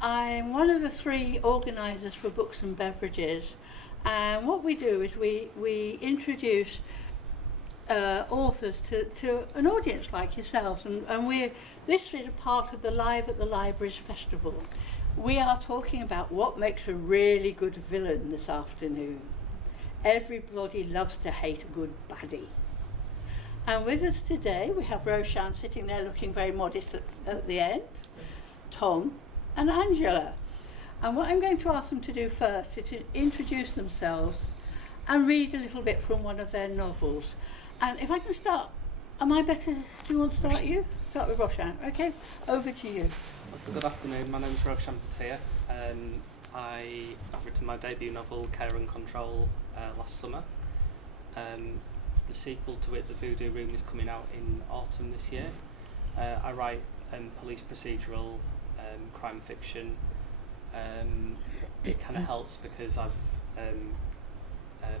I'm one of the 3 organisers for Books and Beverages, and what we do is we introduce authors to an audience like yourselves, and this is a part of the Live at the Libraries Festival. We are talking about what makes a really good villain this afternoon. Everybody loves to hate a good baddie. And with us today we have Roshan sitting there looking very modest at the end, Tom and Angela. And what I'm going to ask them to do first is to introduce themselves and read a little bit from one of their novels. And if I can start, am I better? Do you want to start you? Start with Roshan. Okay, over to you. Good afternoon, my name is Roshan Pitteea. I've written my debut novel, Care and Control, last summer. The sequel to it, The Voodoo Room, is coming out in autumn this year. I write police procedural, crime fiction. It kind of helps because I've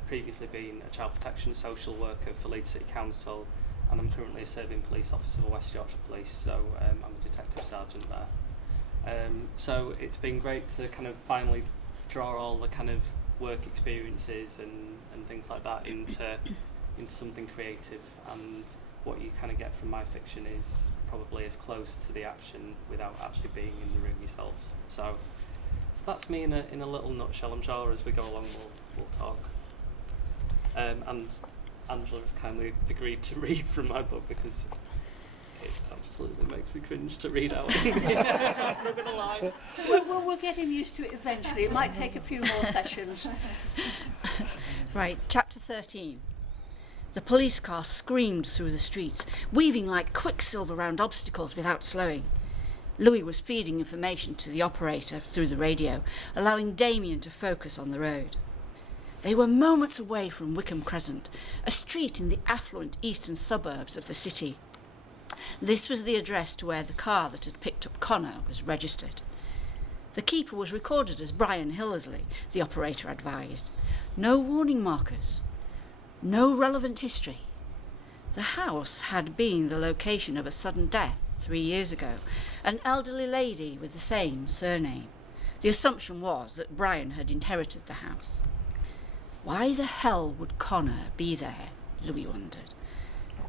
previously been a child protection social worker for Leeds City Council, and I'm currently a serving police officer for West Yorkshire Police, so I'm a detective sergeant there. So it's been great to kind of finally draw all the kind of work experiences and things like that into something creative, and what you kind of get from my fiction is probably as close to the action without actually being in the room yourselves. So that's me in a little nutshell. I'm sure as we go along we'll talk. And Angela has kindly agreed to read from my book because it absolutely makes me cringe to read out. I'm not going to lie. Well, we'll get him used to it eventually. It might take a few more sessions. Right, chapter 13. The police car screamed through the streets, weaving like quicksilver round obstacles without slowing. Louis was feeding information to the operator through the radio, allowing Damien to focus on the road. They were moments away from Wickham Crescent, a street in the affluent eastern suburbs of the city. This was the address to where the car that had picked up Connor was registered. The keeper was recorded as Brian Hillersley, the operator advised. No warning markers. No relevant history. The house had been the location of a sudden death 3 years ago, an elderly lady with the same surname. The assumption was that Brian had inherited the house. Why the hell would Connor be there? Louis wondered.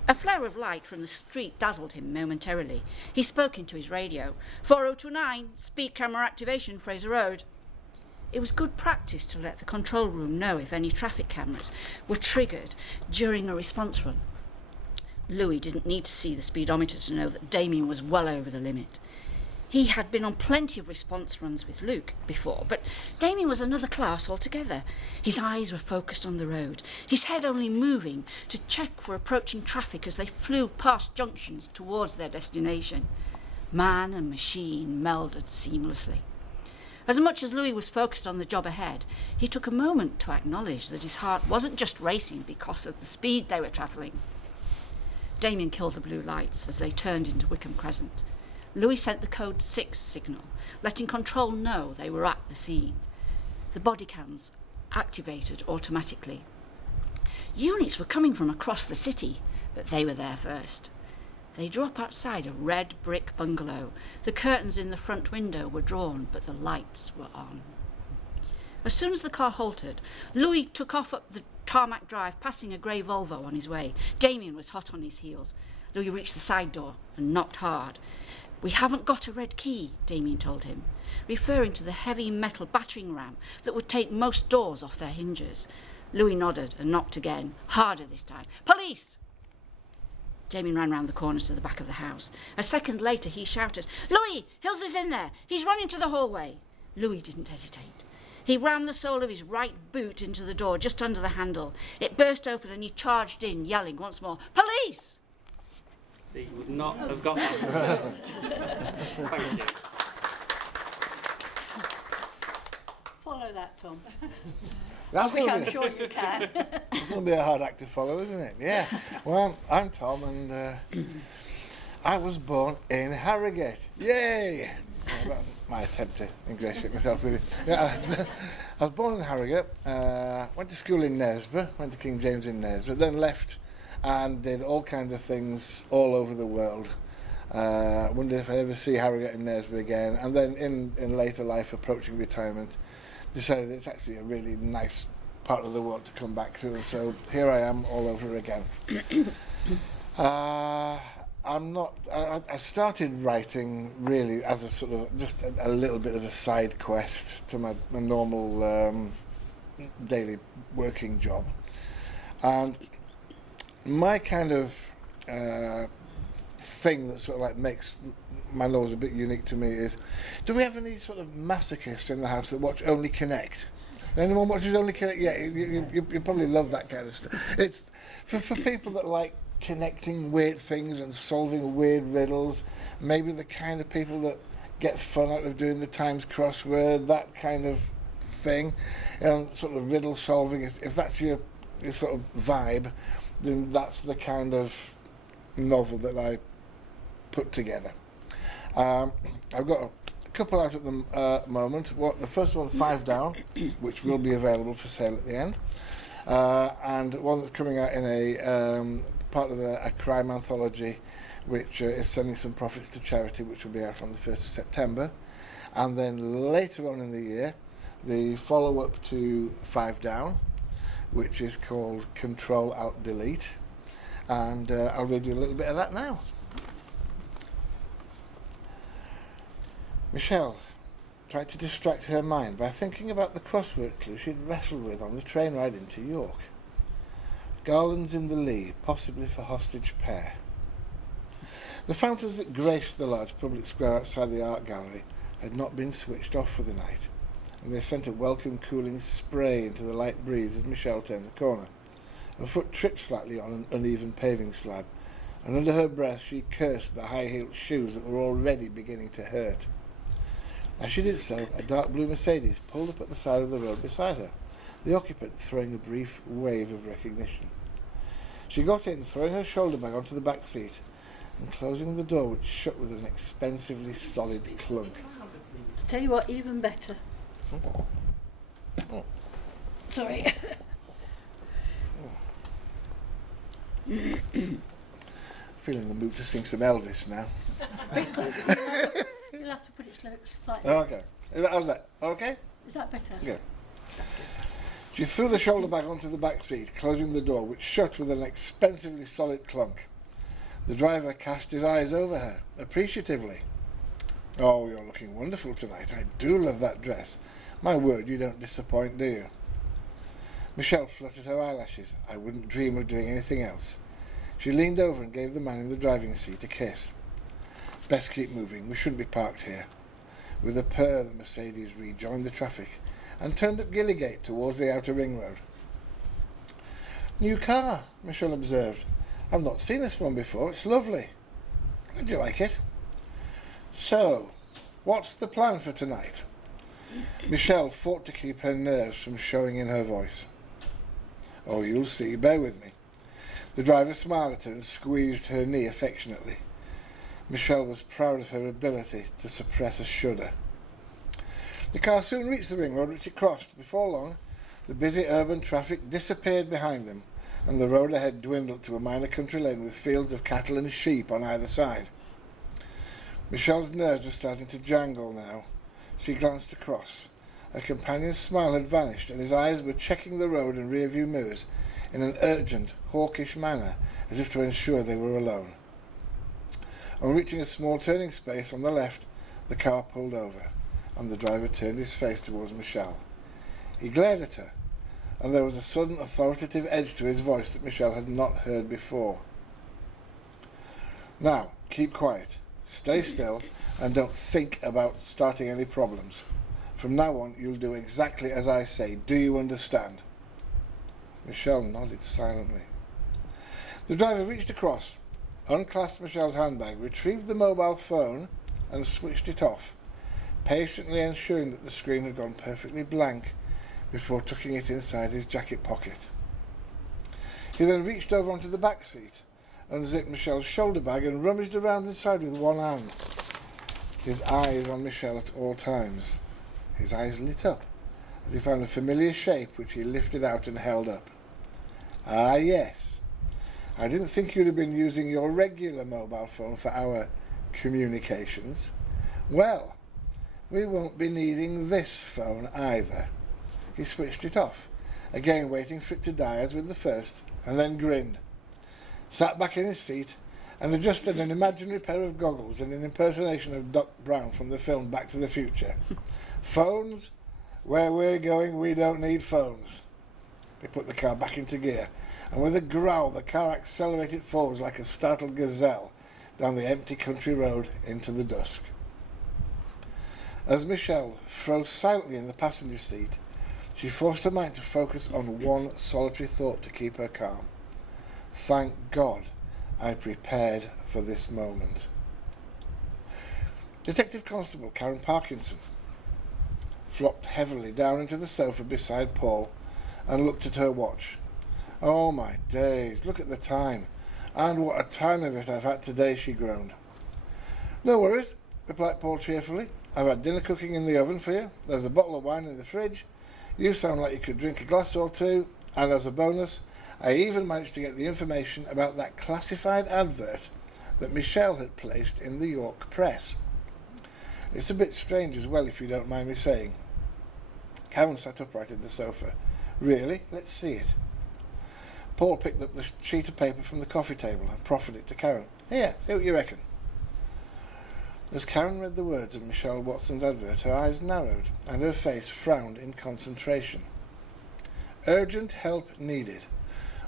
A flare of light from the street dazzled him momentarily. He spoke into his radio. 4029, speed camera activation, Fraser Road. It was good practice to let the control room know if any traffic cameras were triggered during a response run. Louis didn't need to see the speedometer to know that Damien was well over the limit. He had been on plenty of response runs with Luke before, but Damien was another class altogether. His eyes were focused on the road, his head only moving to check for approaching traffic as they flew past junctions towards their destination. Man and machine melded seamlessly. As much as Louis was focused on the job ahead, he took a moment to acknowledge that his heart wasn't just racing because of the speed they were travelling. Damien killed the blue lights as they turned into Wickham Crescent. Louis sent the code 6 signal, letting control know they were at the scene. The body cams activated automatically. Units were coming from across the city, but they were there first. They drew up outside a red brick bungalow. The curtains in the front window were drawn, but the lights were on. As soon as the car halted, Louis took off up the tarmac drive, passing a grey Volvo on his way. Damien was hot on his heels. Louis reached the side door and knocked hard. "We haven't got a red key," Damien told him, referring to the heavy metal battering ram that would take most doors off their hinges. Louis nodded and knocked again, harder this time. "Police!" Damien ran round the corner to the back of the house. A second later he shouted, "Louis, Hills is in there! He's running to the hallway!" Louis didn't hesitate. He rammed the sole of his right boot into the door just under the handle. It burst open and he charged in, yelling once more, "Police!" See, you would not have got that. Thank you. follow that, Tom? That's Which gonna I'm be, sure you can. it's going to be a hard act to follow, isn't it? Yeah. Well, I'm Tom, and I was born in Harrogate. Yay! Well, that's my attempt to ingratiate myself with it. Yeah, I was born in Harrogate, went to school in Knaresborough, went to King James in Knaresborough, then left and did all kinds of things all over the world. Wondered if I'd ever see Harrogate and Knaresborough again, and then in later life, approaching retirement, decided it's actually a really nice part of the world to come back to, and so here I am all over again. I started writing really as a sort of just a little bit of a side quest to my normal daily working job, and my kind of thing that sort of like makes my laws a bit unique to me is, do we have any sort of masochists in the house that watch Only Connect? Anyone watches Only Connect? Yeah, you probably love that kind of stuff. It's for people that like connecting weird things and solving weird riddles, maybe the kind of people that get fun out of doing the Times crossword, that kind of thing, and sort of riddle solving. If that's your sort of vibe, then that's the kind of novel that I put together. I've got a couple out at the moment. The first one, 5 Down, which will be available for sale at the end, and one that's coming out in a part of a crime anthology, which is sending some profits to charity, which will be out on the 1st of September. And then later on in the year, the follow-up to 5 Down, which is called Control Alt Delete, and I'll read you a little bit of that now. Michelle tried to distract her mind by thinking about the crossword clue she'd wrestled with on the train ride into York. Garlands in the lee, possibly for hostage pair. The fountains that graced the large public square outside the art gallery had not been switched off for the night, and they sent a welcome cooling spray into the light breeze as Michelle turned the corner. Her foot tripped slightly on an uneven paving slab, and under her breath she cursed the high-heeled shoes that were already beginning to hurt. As she did so, a dark blue Mercedes pulled up at the side of the road beside her, the occupant throwing a brief wave of recognition. She got in, throwing her shoulder bag onto the back seat, and closing the door, which shut with an expensively solid clunk. Tell you what, even better. Oh. Sorry. Feeling the mood to sing some Elvis now. You'll have to put it slightly. Okay. How's that? Okay? Is that better? Yeah. She threw the shoulder bag onto the back seat, closing the door, which shut with an expensively solid clunk. The driver cast his eyes over her, appreciatively. Oh, you're looking wonderful tonight. I do love that dress. My word, you don't disappoint, do you? Michelle fluttered her eyelashes. I wouldn't dream of doing anything else. She leaned over and gave the man in the driving seat a kiss. Best keep moving. We shouldn't be parked here. With a purr, the Mercedes rejoined the traffic and turned up Gillygate towards the outer ring road. New car, Michelle observed. I've not seen this one before. It's lovely. How'd you like it? So, what's the plan for tonight? Michelle fought to keep her nerves from showing in her voice. Oh, you'll see. Bear with me. The driver smiled at her and squeezed her knee affectionately. Michelle was proud of her ability to suppress a shudder. The car soon reached the ring road, which it crossed. Before long, the busy urban traffic disappeared behind them, and the road ahead dwindled to a minor country lane with fields of cattle and sheep on either side. Michelle's nerves were starting to jangle now. She glanced across. Her companion's smile had vanished, and his eyes were checking the road and rear-view mirrors in an urgent, hawkish manner, as if to ensure they were alone. On reaching a small turning space on the left, the car pulled over, and the driver turned his face towards Michelle. He glared at her, and there was a sudden authoritative edge to his voice that Michelle had not heard before. Now, keep quiet, stay still, and don't think about starting any problems. From now on, you'll do exactly as I say. Do you understand? Michelle nodded silently. The driver reached across, unclasped Michelle's handbag, retrieved the mobile phone, and switched it off, patiently ensuring that the screen had gone perfectly blank before tucking it inside his jacket pocket. He then reached over onto the back seat, unzipped Michelle's shoulder bag and rummaged around inside with one hand, his eyes on Michelle at all times. His eyes lit up as he found a familiar shape which he lifted out and held up. "Ah, yes. I didn't think you'd have been using your regular mobile phone for our communications. Well, we won't be needing this phone either." He switched it off, again waiting for it to die as with the first, and then grinned, sat back in his seat, and adjusted an imaginary pair of goggles in an impersonation of Doc Brown from the film Back to the Future. "Phones? Where we're going, we don't need phones." He put the car back into gear, and with a growl the car accelerated forwards like a startled gazelle down the empty country road into the dusk. As Michelle froze silently in the passenger seat, she forced her mind to focus on one solitary thought to keep her calm. "Thank God I prepared for this moment." Detective Constable Karen Parkinson flopped heavily down into the sofa beside Paul and looked at her watch. "Oh my days, look at the time. And what a time of it I've had today," she groaned. "No worries," replied Paul cheerfully. "I've had dinner cooking in the oven for you. There's a bottle of wine in the fridge. You sound like you could drink a glass or two. And as a bonus, I even managed to get the information about that classified advert that Michelle had placed in the York Press. It's a bit strange as well, if you don't mind me saying." Karen sat upright in the sofa. "Really? Let's see it." Paul picked up the sheet of paper from the coffee table and proffered it to Karen. "Here, see what you reckon." As Karen read the words of Michelle Watson's advert, her eyes narrowed and her face frowned in concentration. "Urgent help needed.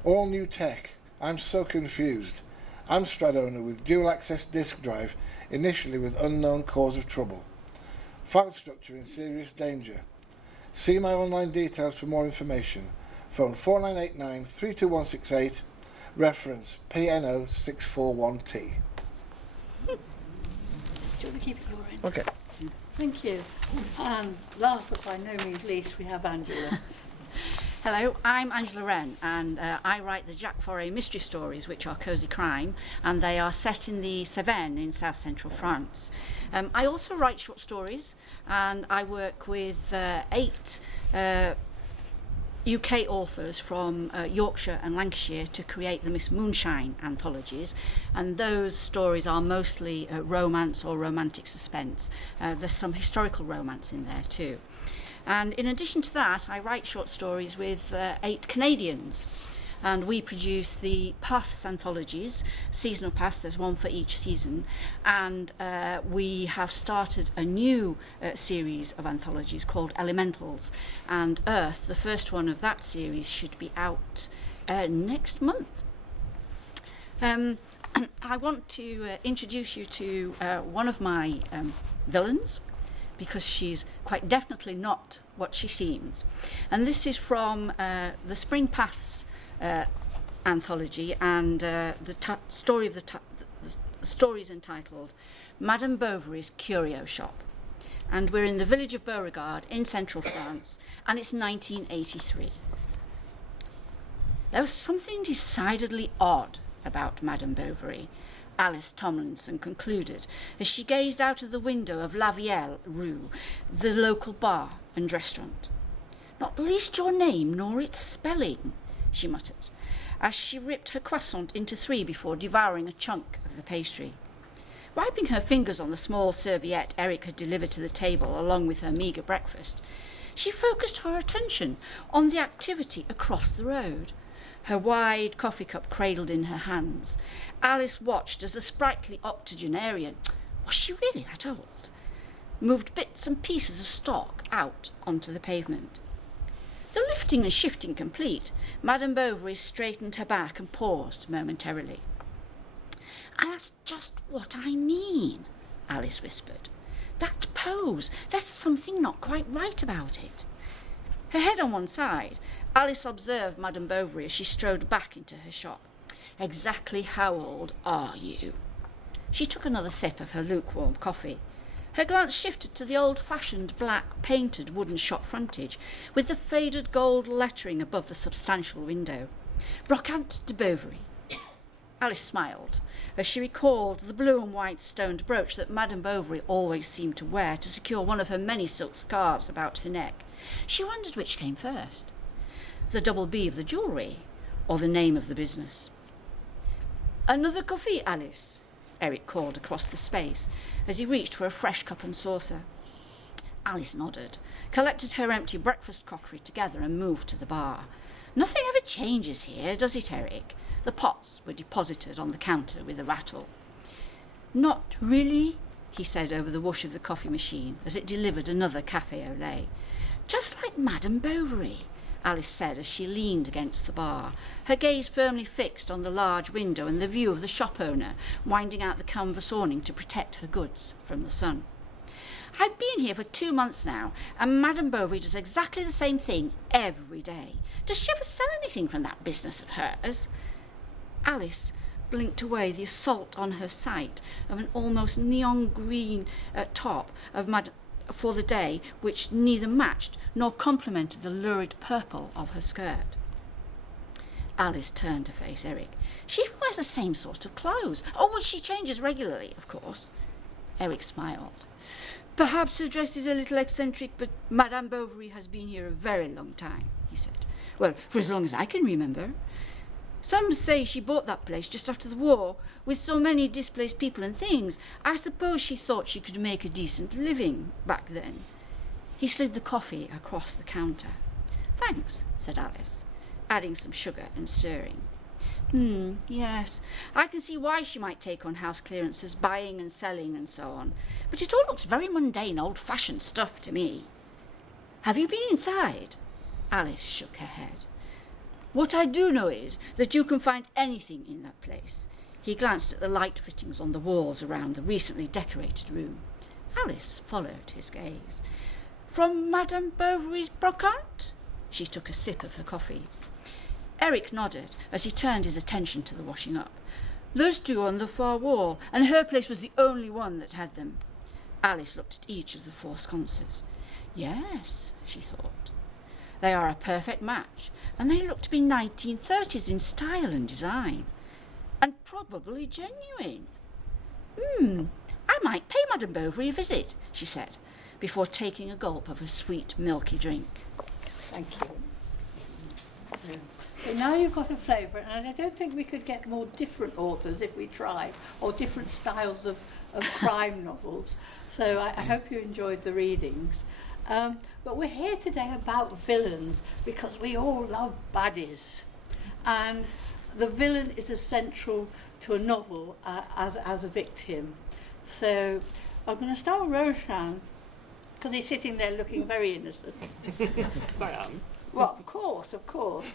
All new tech. I'm so confused. Amstrad owner with dual access disk drive, initially with unknown cause of trouble. File structure in serious danger. See my online details for more information. Phone 4989-32168, reference PNO641T. Do you want to keep it your end? Okay. Thank you. And last but by no means least, we have Angela. Hello, I'm Angela Wren, and I write the Jacques Foray mystery stories, which are cosy crime, and they are set in the Cevennes in south central France. I also write short stories, and I work with 8 UK authors from Yorkshire and Lancashire to create the Miss Moonshine anthologies, and those stories are mostly romance or romantic suspense. There's some historical romance in there too. And in addition to that, I write short stories with 8 Canadians, and we produce the Paths anthologies, seasonal paths, there's one for each season, and we have started a new series of anthologies called Elementals, and Earth, the first one of that series, should be out next month. I want to introduce you to one of my villains, because she's quite definitely not what she seems. And this is from the Spring Paths anthology, and the story is entitled Madame Bovary's Curio Shop. And we're in the village of Beauregard in central France, and it's 1983. There was something decidedly odd about Madame Bovary, Alice Tomlinson concluded, as she gazed out of the window of La Vielle Rue, the local bar and restaurant. "Not least your name nor its spelling," she muttered, as she ripped her croissant into 3 before devouring a chunk of the pastry. Wiping her fingers on the small serviette Eric had delivered to the table along with her meagre breakfast, she focused her attention on the activity across the road. Her wide coffee cup cradled in her hands, Alice watched as the sprightly octogenarian, was she really that old, moved bits and pieces of stock out onto the pavement. The lifting and shifting complete, Madame Bovary straightened her back and paused momentarily. "And that's just what I mean," Alice whispered. "That pose, there's something not quite right about it." Her head on one side, Alice observed Madame Bovary as she strode back into her shop. "Exactly how old are you?" She took another sip of her lukewarm coffee. Her glance shifted to the old-fashioned black painted wooden shop frontage with the faded gold lettering above the substantial window. Brocante de Bovary. Alice smiled as she recalled the blue and white stoned brooch that Madame Bovary always seemed to wear to secure one of her many silk scarves about her neck. She wondered which came first, the double B of the jewellery or the name of the business. "Another coffee, Alice?" Eric called across the space as he reached for a fresh cup and saucer. Alice nodded, collected her empty breakfast crockery together and moved to the bar. "Nothing ever changes here, does it, Eric?" The pots were deposited on the counter with a rattle. "Not really," he said over the whoosh of the coffee machine as it delivered another café au lait. "Just like Madame Bovary," Alice said as she leaned against the bar, her gaze firmly fixed on the large window and the view of the shop owner winding out the canvas awning to protect her goods from the sun. "I've been here for 2 months now, and Madame Bovary does exactly the same thing every day. Does she ever sell anything from that business of hers?" Alice blinked away the assault on her sight of an almost neon green top of for the day, which neither matched nor complemented the lurid purple of her skirt. Alice turned to face Eric. "She wears the same sort of clothes. Oh, well, she changes regularly, of course." Eric smiled. "Perhaps her dress is a little eccentric, but Madame Bovary has been here a very long time," he said. "Well, for as long as I can remember. Some say she bought that place just after the war. With so many displaced people and things, I suppose she thought she could make a decent living back then." He slid the coffee across the counter. "Thanks," said Alice, adding some sugar and stirring. Yes, I can see why she might take on house clearances, buying and selling and so on. But it all looks very mundane, old-fashioned stuff to me." "Have you been inside?" Alice shook her head. "What I do know is that you can find anything in that place." He glanced at the light fittings on the walls around the recently decorated room. Alice followed his gaze. "From Madame Bovary's brocante?" She took a sip of her coffee. Eric nodded as he turned his attention to the washing up. "Those two on the far wall, and her place was the only one that had them." Alice looked at each of the 4 sconces. "Yes," she thought. "They are a perfect match, and they look to be 1930s in style and design. And probably genuine. I might pay Madame Bovary a visit," she said, before taking a gulp of her sweet, milky drink. Thank you. So now you've got a flavour, and I don't think we could get more different authors if we tried, or different styles of crime novels. So I hope you enjoyed the readings. But we're here today about villains, because we all love baddies. And the villain is essential to a novel as a victim. So I'm going to start with Roshan, because he's sitting there looking very innocent. Yes, I am. Well, of course, of course.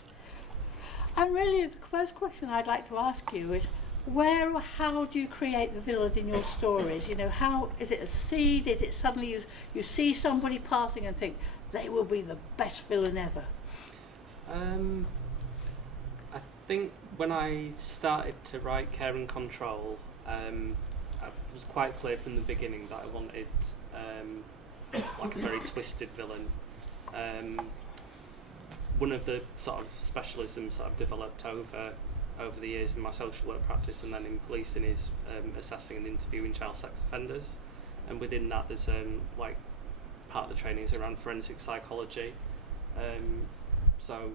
And really, the first question I'd like to ask you is, where or how do you create the villain in your stories? You know, how is it a seed? Is it suddenly you see somebody passing and think they will be the best villain ever? I think when I started to write Care and Control, I was quite clear from the beginning that I wanted like a very twisted villain. One of the sort of specialisms that I've developed over the years in my social work practice and then in policing is assessing and interviewing child sex offenders, and within that there's like part of the training is around forensic psychology, so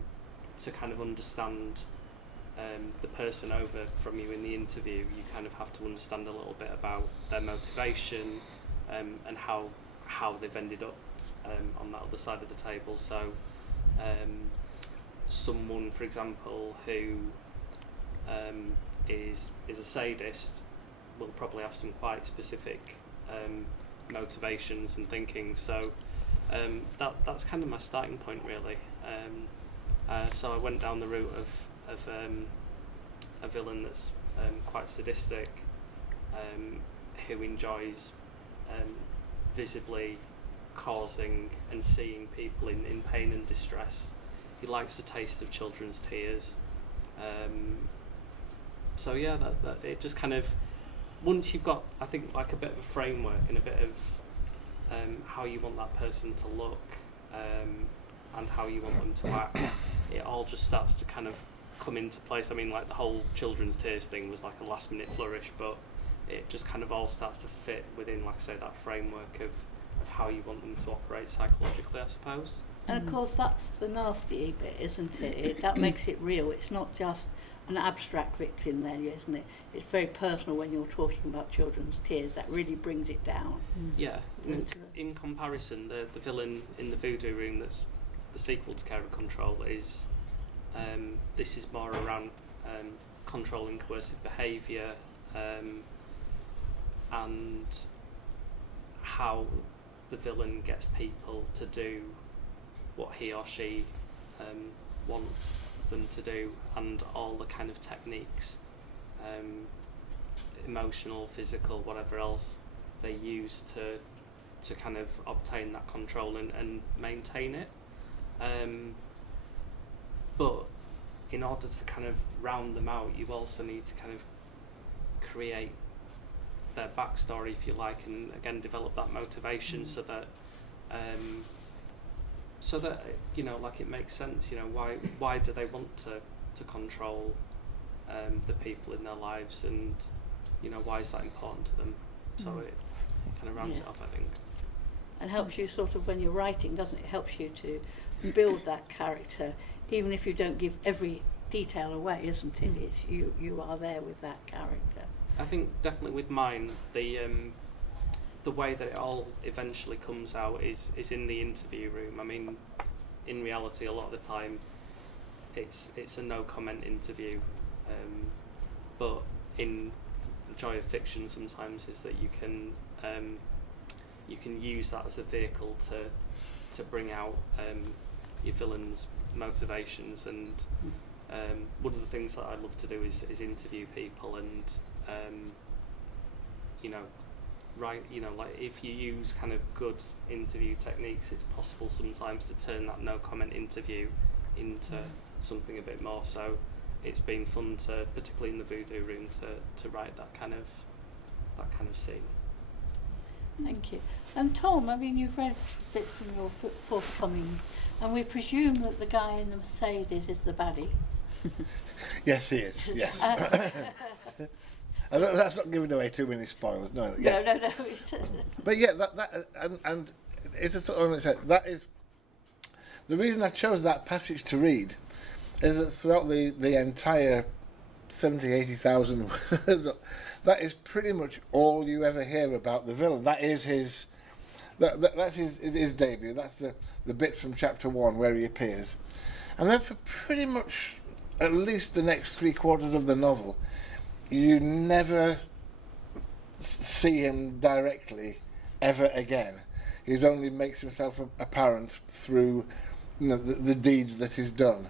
to kind of understand the person over from you in the interview, you kind of have to understand a little bit about their motivation and how they've ended up on that other side of the table. So someone, for example, who is a sadist will probably have some quite specific motivations and thinking. So that's kind of my starting point, really. So I went down the route of a villain that's quite sadistic, who enjoys visibly causing and seeing people in pain and distress. He likes the taste of children's tears. So yeah, that it just kind of, once you've got, I think, like a bit of a framework and a bit of how you want that person to look, and how you want them to act, it all just starts to kind of come into place. I mean, like the whole children's tears thing was like a last minute flourish, but it just kind of all starts to fit within, like I say, that framework of how you want them to operate psychologically, I suppose. And of course that's the nasty bit, isn't it? That makes it real. It's not just an abstract victim then, isn't it? It's very personal when you're talking about children's tears. That really brings it down. Yeah. In comparison, the villain in the Voodoo Room, that's the sequel to Care and Control, is this is more around controlling coercive behaviour, and how the villain gets people to do what he or she wants them to do, and all the kind of techniques, emotional, physical, whatever else they use to kind of obtain that control and maintain it. But in order to kind of round them out, you also need to kind of create their backstory, if you like, and again develop that motivation so that you know, like, it makes sense. You know, why do they want to control the people in their lives, and you know, why is that important to them? So it kind of rounds it off, I think. And helps you sort of when you're writing, doesn't it? Helps you to build that character, even if you don't give every detail away, isn't it? It's you are there with that character. I think definitely with mine, the way that it all eventually comes out is in the interview room. I mean, in reality, a lot of the time, it's a no comment interview, but in the joy of fiction, sometimes is that you can use that as a vehicle to bring out your villain's motivations. And one of the things that I love to do is interview people, and you know, like if you use kind of good interview techniques, it's possible sometimes to turn that no comment interview into something a bit more. So it's been fun to, particularly in the Voodoo Room, to write that kind of scene. Thank you. Tom, I mean, you've read a bit from your forthcoming, and we presume that the guy in the Mercedes is the baddie. Yes, he is. Yes. That's not giving away too many spoilers. No. Yes. No. But yeah, and it's a sort of, that is the reason I chose that passage to read, is that throughout the entire 70,000-80,000 words, that is pretty much all you ever hear about the villain. That is his. That's his debut. That's the bit from chapter 1 where he appears, and then for pretty much at least the next 3/4 of the novel, you never see him directly ever again. He only makes himself apparent through, you know, the deeds that he's done.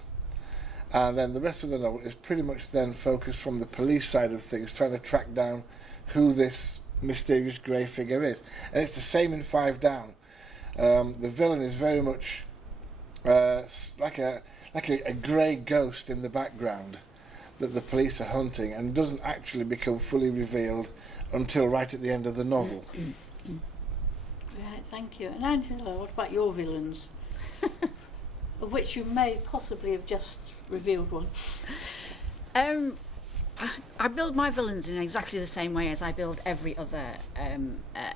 And then the rest of the novel is pretty much then focused from the police side of things, trying to track down who this mysterious grey figure is. And it's the same in 5 Down. The villain is very much like a grey ghost in the background that the police are hunting, and doesn't actually become fully revealed until right at the end of the novel. Right, thank you. And Angela, what about your villains? Of which you may possibly have just revealed one. I build my villains in exactly the same way as I build every other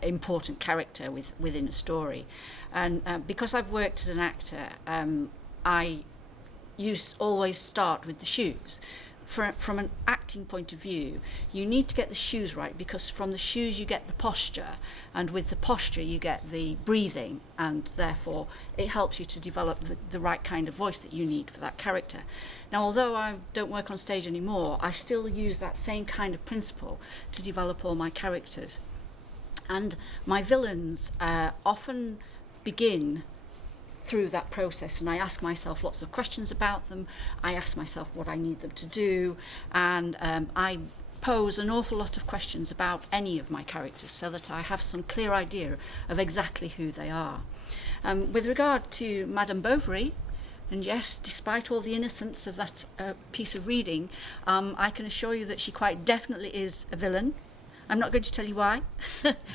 important character within a story. And because I've worked as an actor, I always start with the shoes. From an acting point of view, you need to get the shoes right, because from the shoes you get the posture, and with the posture you get the breathing, and therefore it helps you to develop the right kind of voice that you need for that character. Now, although I don't work on stage anymore, I still use that same kind of principle to develop all my characters. And my villains often begin through that process, and I ask myself lots of questions about them. I ask myself what I need them to do, and I pose an awful lot of questions about any of my characters so that I have some clear idea of exactly who they are. With regard to Madame Bovary, and yes, despite all the innocence of that piece of reading, I can assure you that she quite definitely is a villain. I'm not going to tell you why,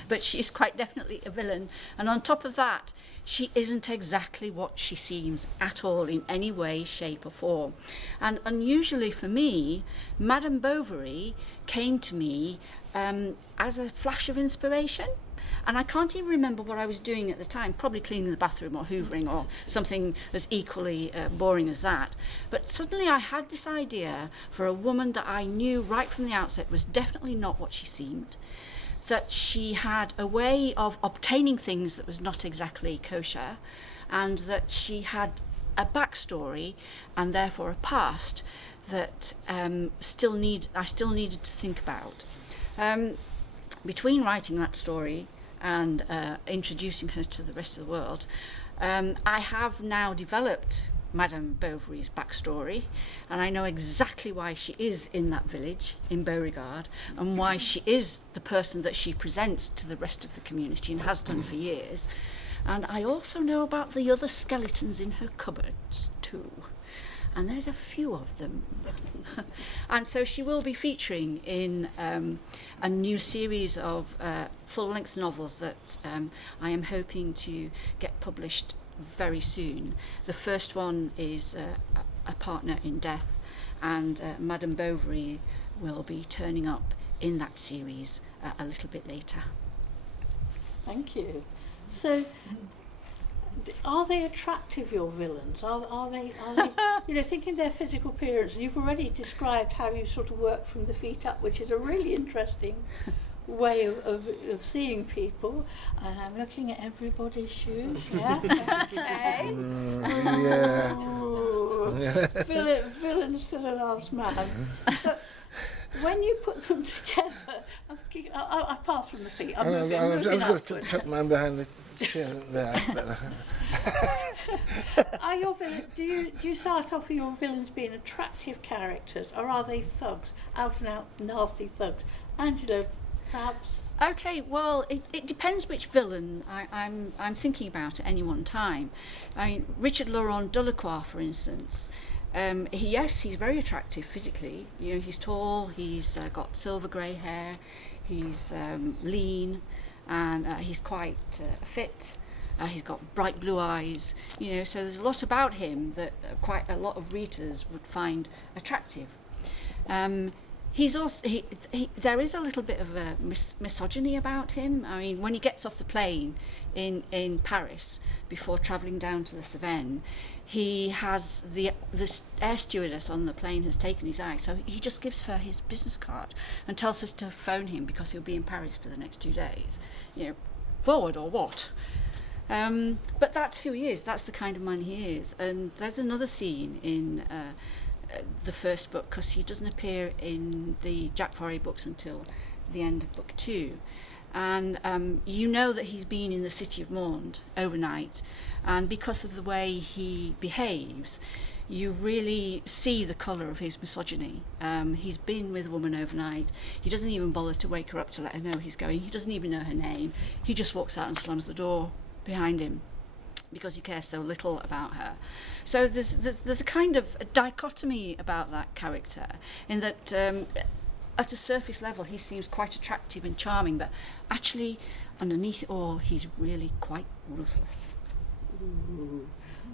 but she's quite definitely a villain. And on top of that, she isn't exactly what she seems at all in any way, shape or form. And unusually for me, Madame Bovary came to me as a flash of inspiration. And I can't even remember what I was doing at the time, probably cleaning the bathroom or hoovering or something as equally boring as that. But suddenly I had this idea for a woman that I knew right from the outset was definitely not what she seemed, that she had a way of obtaining things that was not exactly kosher, and that she had a backstory and therefore a past that I still needed to think about. Between writing that story and introducing her to the rest of the world, I have now developed Madame Bovary's backstory, and I know exactly why she is in that village in Beauregard and why she is the person that she presents to the rest of the community and has done for years. And I also know about the other skeletons in her cupboards too. And there's a few of them. And so she will be featuring in a new series of full-length novels that I am hoping to get published very soon. The first one is A Partner in Death, and Madame Bovary will be turning up in that series a little bit later. Thank you. So, are they attractive, your villains? Are they thinking their physical appearance? You've already described how you sort of work from the feet up, which is a really interesting way of seeing people. I'm looking at everybody's shoes. Yeah. Okay. Villain's to the last man. But when you put them together, I pass from the feet. I'm was moving going to upwards. tuck mine behind the chair there. Are your do you start off with your villains being attractive characters, or are they thugs, out and out nasty thugs? Angela, perhaps. Okay, well, it depends which villain I'm thinking about at any one time. I mean, Richard Laurent Delacroix, for instance. He's very attractive physically. You know, he's tall. He's got silver grey hair. He's lean, and he's quite fit. He's got bright blue eyes. You know, so there's a lot about him that quite a lot of readers would find attractive. He's also there is a little bit of a misogyny about him. I mean, when he gets off the plane in Paris before travelling down to the Cevennes, he has the air stewardess on the plane has taken his eye, so he just gives her his business card and tells her to phone him because he'll be in Paris for the next 2 days. You know, forward or what? But that's who he is. That's the kind of man he is. And there's another scene in the first book, because he doesn't appear in the Jack Foray books until the end of book 2, and you know that he's been in the city of Mende overnight, and because of the way he behaves you really see the colour of his misogyny. He's been with a woman overnight. He doesn't even bother to wake her up to let her know he's going. He doesn't even know her name. He just walks out and slams the door behind him because he cares so little about her. So there's a kind of a dichotomy about that character, in that at a surface level he seems quite attractive and charming, but actually underneath it all he's really quite ruthless. Ooh.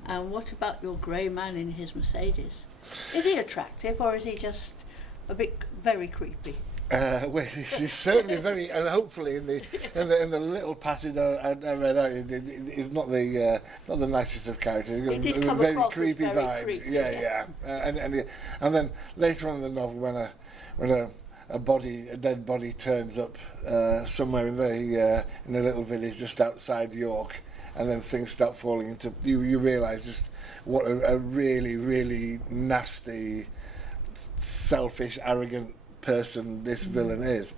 And what about your grey man in his Mercedes? Is he attractive, or is he just a bit very creepy? Well, he's certainly very, and hopefully in the little passage I read out, he's not the nicest of characters. He did come very across creepy as very vibes. creepy, Yeah. And then later on in the novel, when a dead body turns up somewhere in a little village just outside York, and then things start falling into, you realise just what a really, really nasty, selfish, arrogant person this villain is.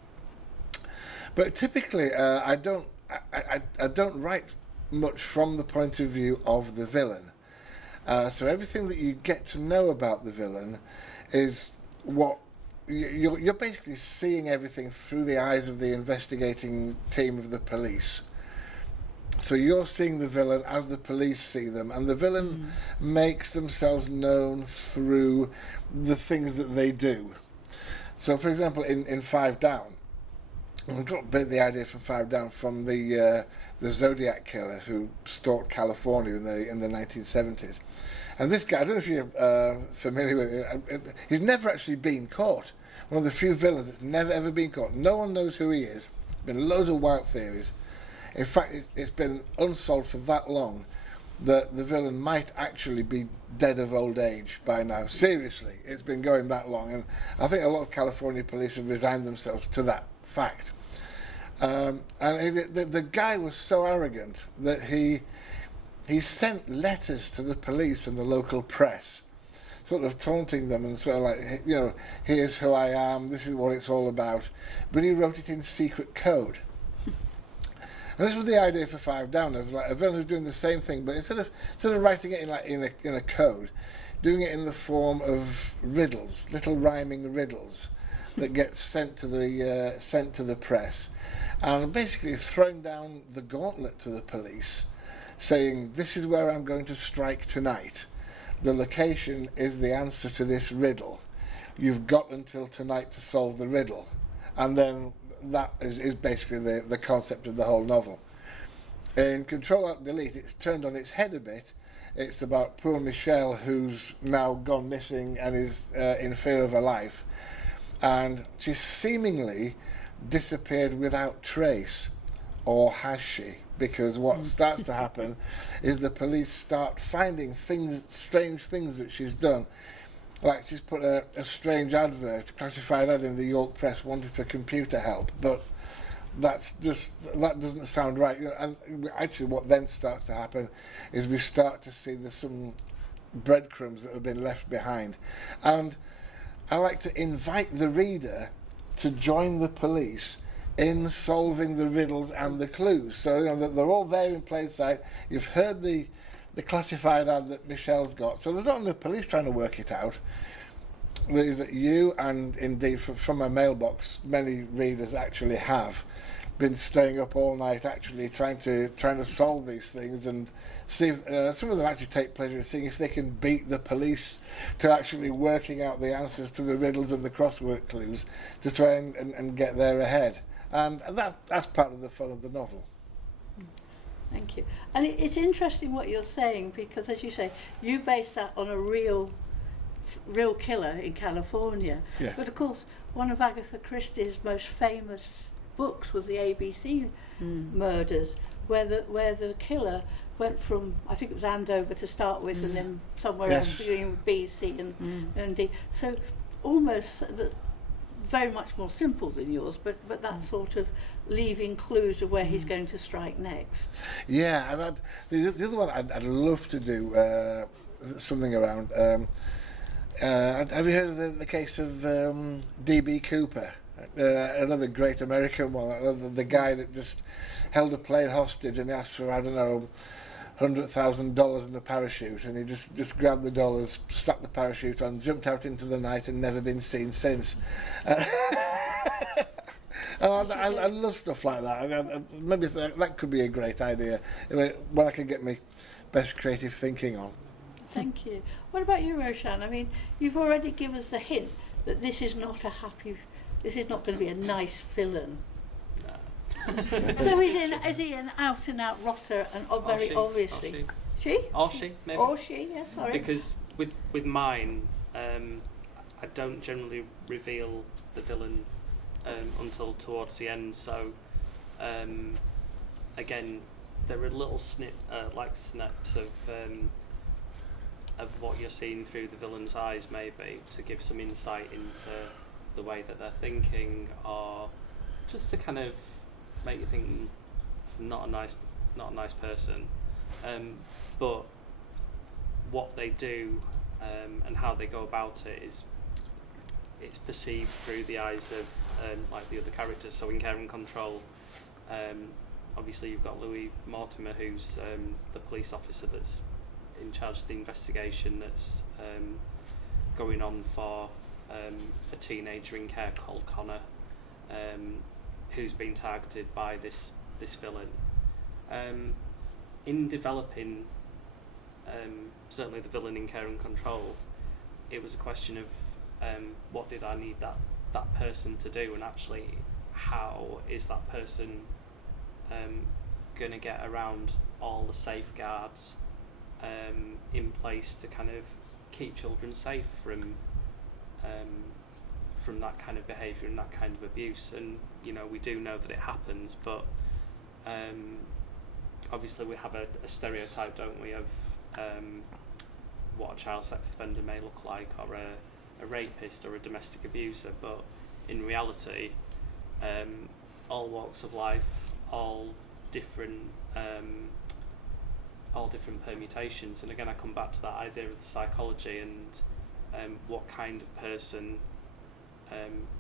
But typically I don't write much from the point of view of the villain, so everything that you get to know about the villain is what you're basically seeing everything through the eyes of the investigating team of the police. So you're seeing the villain as the police see them, and the villain makes themselves known through the things that they do. So, for example, in Five Down, I got the idea from Five Down from the Zodiac killer who stalked California in the 1970s. And this guy, I don't know if you're familiar with it, he's never actually been caught. One of the few villains that's never ever been caught. No one knows who he is. Been loads of wild theories. In fact, it's been unsolved for that long that the villain might actually be dead of old age by now. Seriously, it's been going that long, and I think a lot of California police have resigned themselves to that fact. And the guy was so arrogant that he sent letters to the police and the local press, sort of taunting them and sort of like, you know, here's who I am, this is what it's all about. But he wrote it in secret code. And this was the idea for Five Down, of like a villain who's doing the same thing, but instead of writing it in a code, doing it in the form of riddles, little rhyming riddles that get sent to the press, and basically throwing down the gauntlet to the police, saying, this is where I'm going to strike tonight. The location is the answer to this riddle. You've got until tonight to solve the riddle. And then that is basically the concept of the whole novel. In Control-Alt-Delete, it's turned on its head a bit. It's about poor Michelle, who's now gone missing and is in fear of her life. And she's seemingly disappeared without trace. Or has she? Because what starts to happen is the police start finding strange things that she's done. Like she's put a strange advert, classified ad in the York Press, wanting for computer help, but that doesn't sound right. You know, and actually what then starts to happen is we start to see there's some breadcrumbs that have been left behind. And I like to invite the reader to join the police in solving the riddles and the clues. So, you know, they're all there in plain sight. You've heard the classified ad that Michelle's got, so there's not enough police trying to work it out. There's you, and indeed from my mailbox, many readers actually have been staying up all night actually trying to solve these things, and see if, some of them actually take pleasure in seeing if they can beat the police to actually working out the answers to the riddles and the crossword clues to try and get there ahead. And that's part of the fun of the novel. Thank you. And it's interesting what you're saying, because as you say, you base that on a real killer in California. Yeah. But of course, one of Agatha Christie's most famous books was the ABC murders, where the killer went from, I think it was Andover to start with, and then somewhere else beginning with B, C and D. So almost very much more simple than yours, but that sort of leaving clues of where he's going to strike next. Yeah, and the other one I'd love to do something around. Have you heard of the case of D.B. Cooper? Another great American one. The guy that just held a plane hostage and he asked for, I don't know, $100,000 in the parachute, and he just grabbed the dollars, strapped the parachute on, jumped out into the night, and never been seen since. I love stuff like that. Maybe that could be a great idea when I can get my best creative thinking on. Thank you. What about you, Roshan? I mean, you've already given us the hint that this is not going to be a nice villain. So is he an out and out rotter, and very obviously she, maybe, or she, yeah, sorry. Because with mine, I don't generally reveal the villain until towards the end. So again, there are little snaps of what you're seeing through the villain's eyes, maybe to give some insight into the way that they're thinking, or just to kind of make you think it's not a nice person, but what they do and how they go about it it's perceived through the eyes of like the other characters. So in Care and Control, obviously you've got Louis Mortimer, who's the police officer that's in charge of the investigation that's going on for a teenager in care called Connor, who's been targeted by this villain. In developing certainly the villain in Care and Control, it was a question of what did I need that person to do, and actually how is that person going to get around all the safeguards in place to kind of keep children safe from that kind of behaviour and that kind of abuse. And we do know that it happens, but obviously we have a stereotype, don't we, of what a child sex offender may look like, or a rapist or a domestic abuser. But in reality, all walks of life, all different permutations. And again, I come back to that idea of the psychology and what kind of person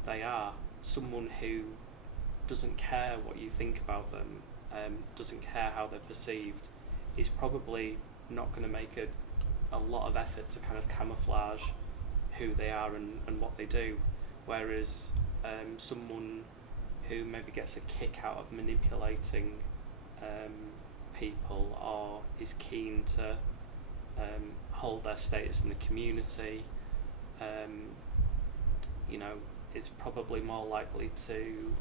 they are. Someone who doesn't care what you think about them, doesn't care how they're perceived, is probably not going to make a lot of effort to kind of camouflage who they are and what they do. Whereas someone who maybe gets a kick out of manipulating people, or is keen to hold their status in the community, is probably more likely to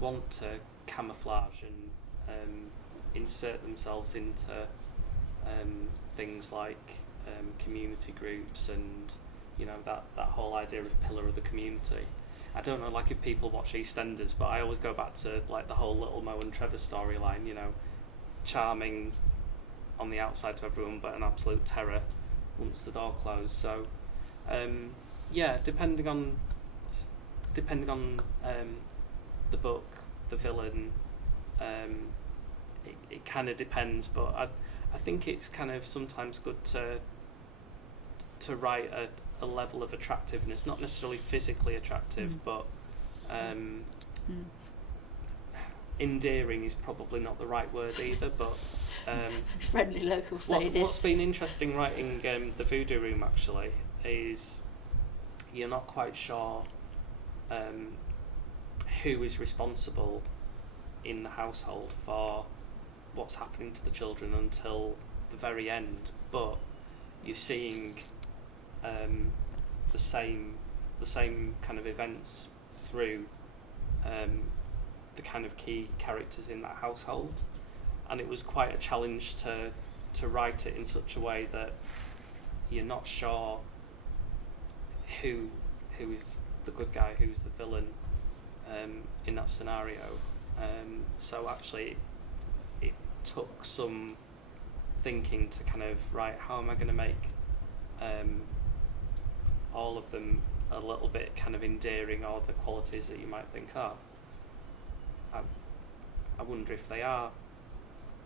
want to camouflage and insert themselves into things like community groups and that whole idea of pillar of the community. I don't know, like, if people watch EastEnders, but I always go back to like the whole Little Mo and Trevor storyline. Charming on the outside to everyone, but an absolute terror once the door closed. So depending on the book, the villain, it kind of depends. But I think it's kind of sometimes good to write a level of attractiveness, not necessarily physically attractive, but endearing is probably not the right word either. But friendly local sadist. What's been interesting writing The Voodoo Room actually is you're not quite sure who is responsible in the household for what's happening to the children until the very end, but you're seeing the same kind of events through the kind of key characters in that household. And it was quite a challenge to write it in such a way that you're not sure who is the good guy, who's the villain in that scenario. So actually it took some thinking to kind of, right, how am I going to make all of them a little bit kind of endearing, or the qualities that you might think are. I wonder if they are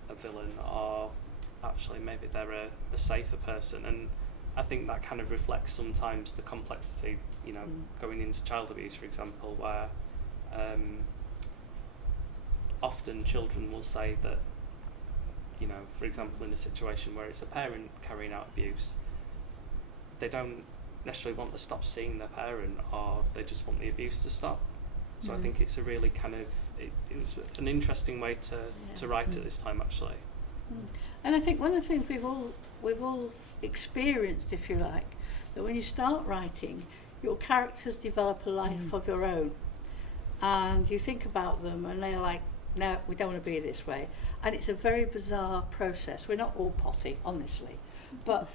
a villain, or actually maybe they're a safer person. And I think that kind of reflects sometimes the complexity, going into child abuse, for example, where often children will say that, for example, in a situation where it's a parent carrying out abuse, they don't necessarily want to stop seeing their parent, or they just want the abuse to stop. So I think it's a really kind of, it was an interesting way to write it this time, actually. And I think one of the things we've all experienced, if you like, that when you start writing, your characters develop a life of your own, and you think about them and they're like, no, we don't want to be this way. And it's a very bizarre process. We're not all potty, honestly, but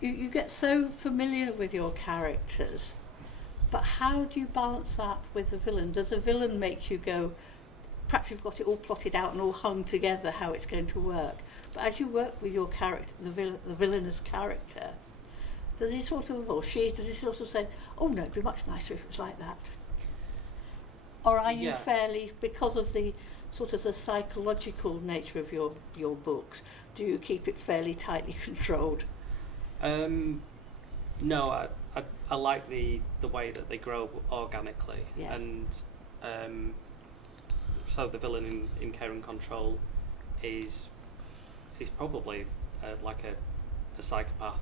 you get so familiar with your characters. But how do you balance that with the villain? Does a villain make you go, perhaps you've got it all plotted out and all hung together how it's going to work, but as you work with your character, the villainous character, does he sort of, or she, does he sort of say, oh no, it'd be much nicer if it was like that? Or are you fairly, because of the sort of the psychological nature of your books, do you keep it fairly tightly controlled? No, I like the way that they grow organically, and so the villain in Care and Control is probably like a psychopath,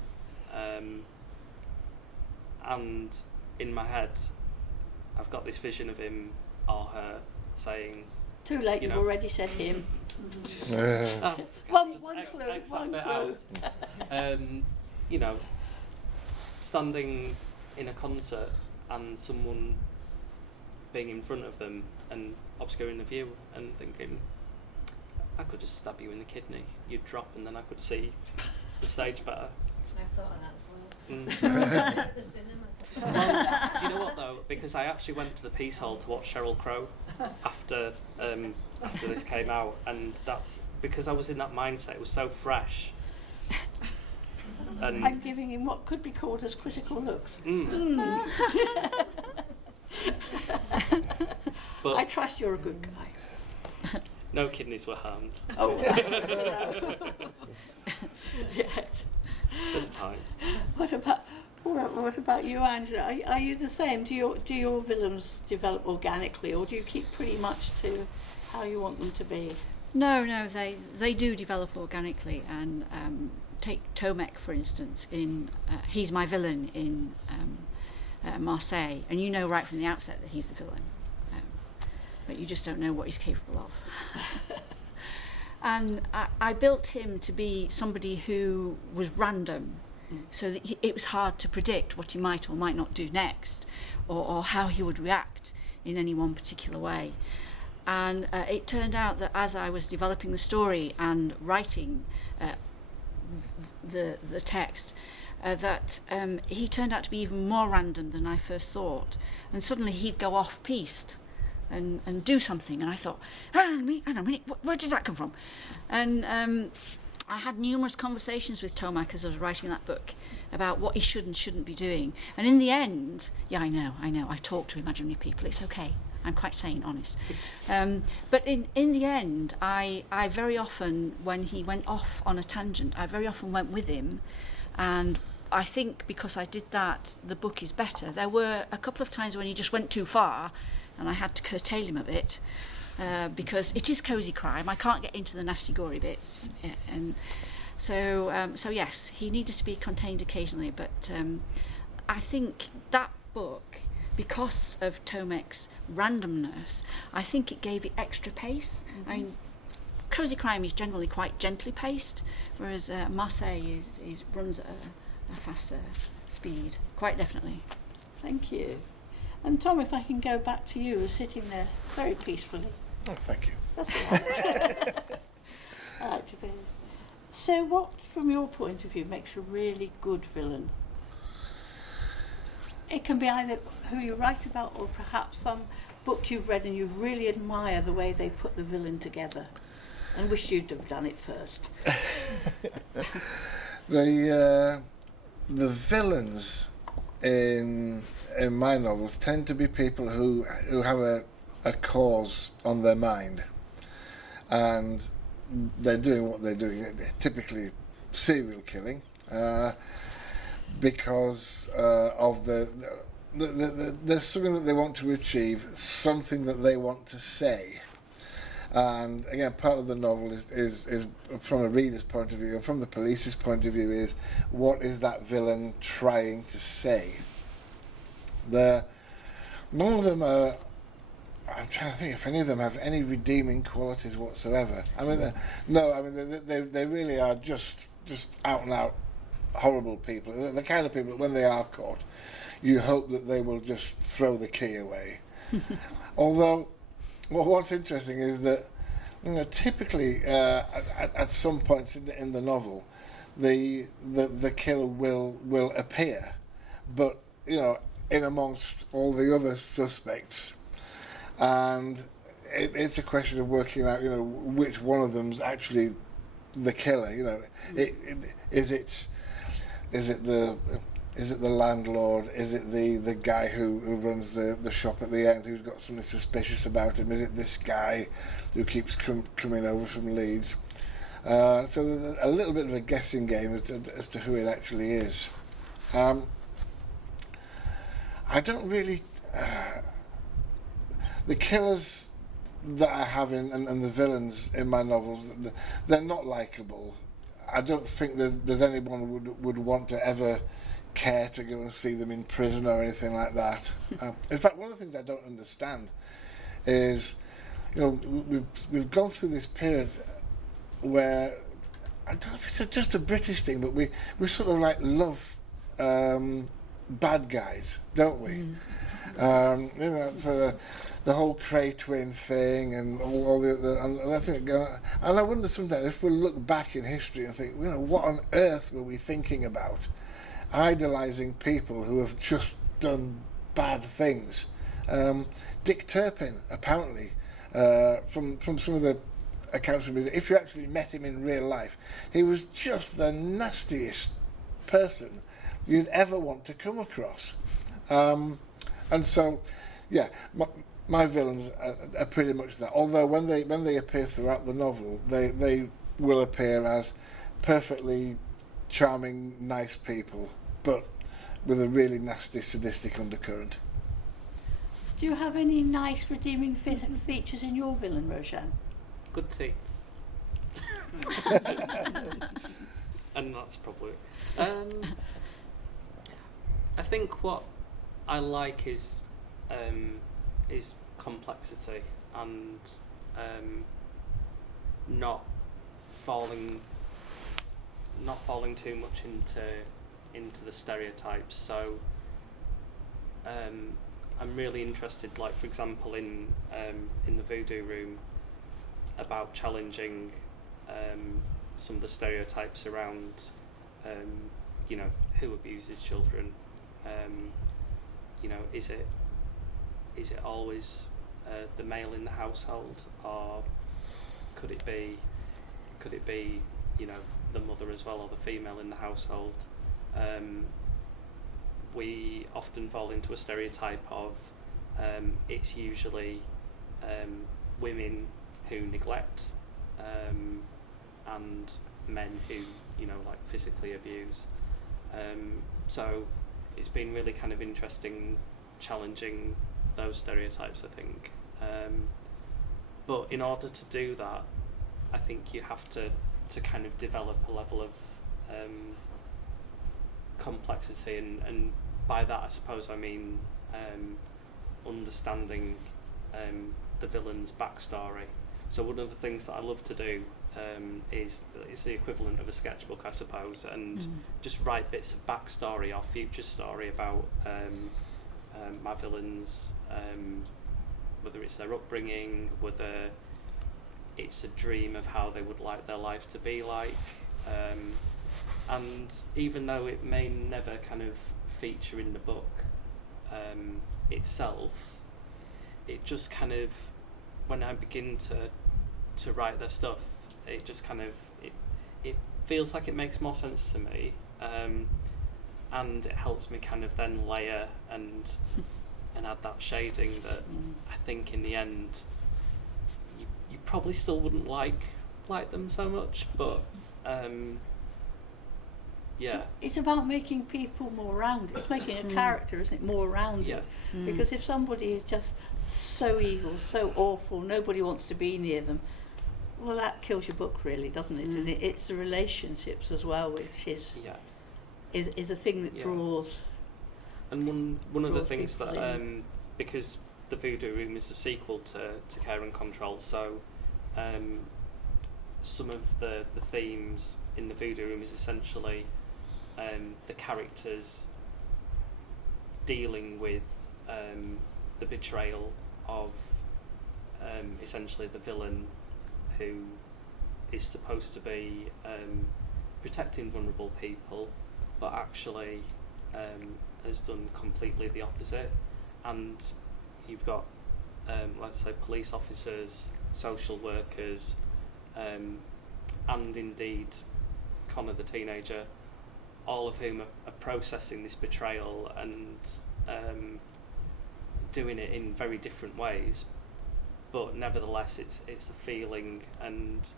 and in my head I've got this vision of him or her saying, too late, you've already said him. One clue. Standing in a concert and someone being in front of them and obscuring the view and thinking, I could just stab you in the kidney, you'd drop, and then I could see the stage better. I've thought of that as well. Mm. At the cinema. Well, do you know what though? Because I actually went to the Peace Hall to watch Sheryl Crow after this came out, and that's because I was in that mindset. It was so fresh. And I'm giving him what could be called as critical looks. But I trust you're a good guy. no kidneys were harmed. Oh, yes. There's time. What about you, Angela? Are you the same? Do your villains develop organically, or do you keep pretty much to how you want them to be? No, they do develop organically, and take Tomek for instance. He's my villain in Marseille, and you know right from the outset that he's the villain, but you just don't know what he's capable of. And I built him to be somebody who was random, so that it was hard to predict what he might or might not do next, or how he would react in any one particular way. And it turned out that as I was developing the story and writing the text, that he turned out to be even more random than I first thought. And suddenly he'd go off-piste and do something, and I thought, hang on a minute, where did that come from? And I had numerous conversations with Tomek as I was writing that book about what he should and shouldn't be doing. And in the end, yeah, I know, I talk to imaginary people, it's okay. I'm quite sane, honest. But in the end, I very often, when he went off on a tangent, I very often went with him. And I think because I did that, the book is better. There were a couple of times when he just went too far, and I had to curtail him a bit, because it is cosy crime. I can't get into the nasty, gory bits. And so yes, he needed to be contained occasionally. But I think that book, because of Tomek's randomness, I think it gave it extra pace. Mm-hmm. I mean, cosy crime is generally quite gently paced, whereas Marseille runs at a faster speed, quite definitely. Thank you. And Tom, if I can go back to you, sitting there very peacefully. Oh, thank you. That's all right. I like to be. So what, from your point of view, makes a really good villain? It can be either who you write about, or perhaps some book you've read and you really admire the way they put the villain together and wish you'd have done it first. The villains in my novels tend to be people who have a cause on their mind, and they're doing what they're doing. They're typically serial killing, because of there's something that they want to achieve, something that they want to say. And again, part of the novel is from a reader's point of view, and from the police's point of view, is what is that villain trying to say? None of them are. I'm trying to think if any of them have any redeeming qualities whatsoever. I mean, no. I mean, they really are just out and out horrible people. They're the kind of people that when they are caught, you hope that they will just throw the key away. Although, what's interesting is that, typically at some points in the novel, the killer will appear, but in amongst all the other suspects, and it's a question of working out which one of them's actually the killer. Is it the landlord? Is it the guy who runs the shop at the end, who's got something suspicious about him? Is it this guy who keeps coming over from Leeds? So there's a little bit of a guessing game as to who it actually is. I don't really... the killers that I have and the villains in my novels, they're not likeable. I don't think there's anyone would want to ever care to go and see them in prison or anything like that. In fact, one of the things I don't understand is, we've gone through this period where, I don't know if it's just a British thing, but we sort of like love bad guys, don't we? You know, for the whole Cray twin thing and all the and I think, and I wonder sometimes if we look back in history and think, you know, what on earth were we thinking about, idolising people who have just done bad things. Dick Turpin, apparently, from some of the accounts of music, if you actually met him in real life, he was just the nastiest person you'd ever want to come across. And so, yeah, my villains are pretty much that. Although when they appear throughout the novel, they will appear as perfectly charming, nice people, but with a really nasty, sadistic undercurrent. Do you have any nice redeeming features in your villain, Roshan? Good teeth. And that's probably I think what I like is complexity and not falling too much into the stereotypes. So I'm really interested, like for example in the Voodoo Room, about challenging some of the stereotypes around you know, who abuses children. You know, is it always the male in the household, or could it be you know, the mother as well, or the female in the household? We often fall into a stereotype of it's usually women who neglect and men who, you know, like physically abuse. So it's been really kind of interesting challenging those stereotypes, I think. But in order to do that, I think you have to kind of develop a level of complexity, and by that I suppose I mean understanding the villain's backstory. So one of the things that I love to do is it's the equivalent of a sketchbook, I suppose, and just write bits of backstory or future story about my villains, whether it's their upbringing, whether it's a dream of how they would like their life to be like, and even though it may never kind of feature in the book itself, it just kind of, when I begin to write their stuff, it just kind of it feels like it makes more sense to me, and it helps me kind of then layer and add that shading that I think in the end you probably still wouldn't like them so much, but yeah. So it's about making people more rounded. It's making a character, isn't it, more rounded? Yeah. Because if somebody is just so evil, so awful, nobody wants to be near them, well, that kills your book, really, doesn't it? And it's the relationships as well, which is a thing that draws. And one of the things people that in. because the Voodoo Room is a sequel to Care and Control, so some of the themes in the Voodoo Room is essentially the characters dealing with the betrayal of essentially the villain, who is supposed to be protecting vulnerable people, but actually has done completely the opposite. And you've got let's say police officers, social workers, and indeed Connor the teenager, all of whom are processing this betrayal and doing it in very different ways, but nevertheless it's a feeling and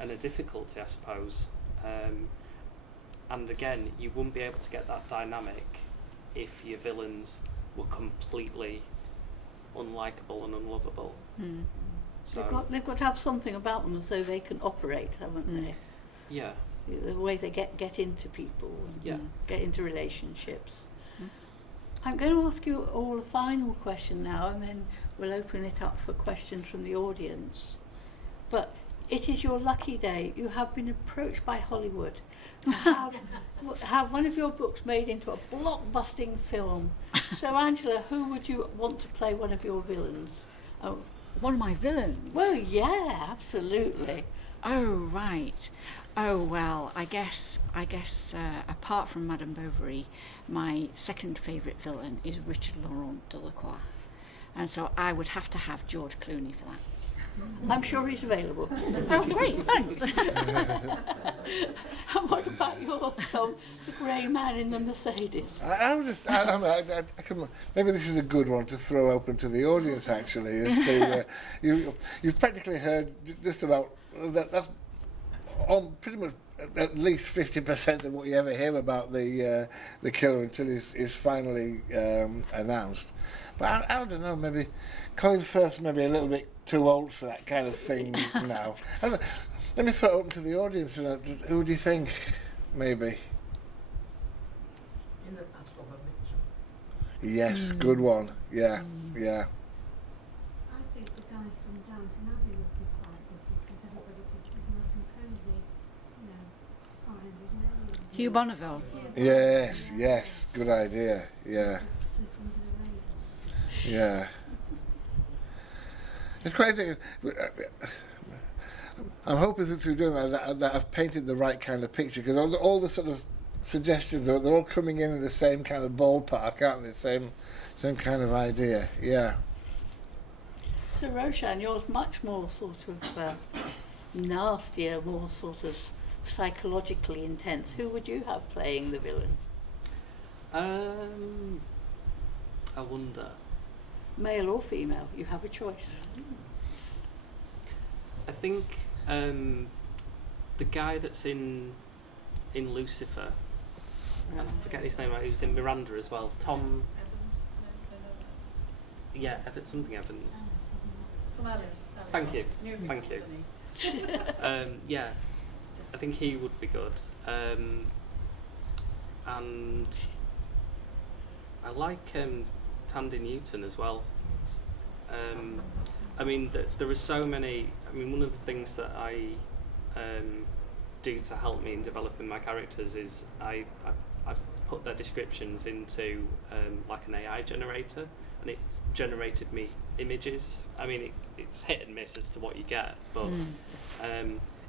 a difficulty, I suppose. And again, you wouldn't be able to get that dynamic if your villains were completely unlikable and unlovable. So They've got to have something about them so they can operate, haven't they? yeah. The way they get into people and get into relationships. I'm going to ask you all a final question now, and then we'll open it up for questions from the audience. But it is your lucky day. You have been approached by Hollywood to have one of your books made into a blockbusting film. So, Angela, who would you want to play one of your villains? Oh, One of my villains? well, yeah, absolutely. Oh, right. Oh, well, I guess apart from Madame Bovary, my second favourite villain is Richard Laurent Delacroix. And so I would have to have George Clooney for that. I'm sure he's available. Oh, great, thanks. And what about yours, Tom? The grey man in the Mercedes. Maybe this is a good one to throw open to the audience. Actually, is you've practically heard just about that. On pretty much at least 50% of what you ever hear about the killer until he's finally announced. But I don't know. Maybe Colin Firth maybe a little bit too old for that kind of thing now. Let me throw it open to the audience. Who do you think? Maybe. In the past, Robert Mitchum. Yes, good one. Yeah, yeah. I think the guy from Downton Abbey would be quite good because everybody thinks he's nice and cosy. You know, can't remember his name. Hugh Bonneville. Yes, yes. Good idea. Yeah, Slip under the radar. yeah. It's quite. I'm hoping that through doing that I've painted the right kind of picture, because all the sort of suggestions they're all coming in the same kind of ballpark, aren't they? Same kind of idea. Yeah. So, Roshan, yours much more sort of nastier, more sort of psychologically intense. Who would you have playing the villain? I wonder. Male or female? You have a choice. I think the guy that's in Lucifer, I forget his name, he was in Miranda as well. Tom. Yeah, something Evans. Tom Ellis. Thank you. Yeah, I think he would be good. And I like Tandy Newton as well. I mean, there are so many. I mean, one of the things that I do to help me in developing my characters is I put their descriptions into like an AI generator, and it's generated me images. I mean, it's hit and miss as to what you get, but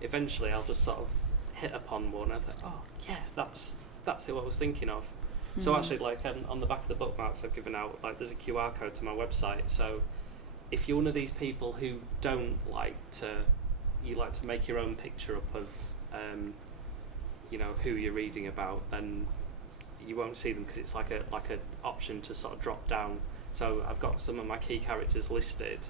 eventually I'll just sort of hit upon one. I think, oh yeah, that's who I was thinking of. So actually, like on the back of the bookmarks I've given out, like there's a QR code to my website. So if you're one of these people who don't like to make your own picture up of, you know, who you're reading about, then you won't see them, because it's like a option to sort of drop down. So I've got some of my key characters listed,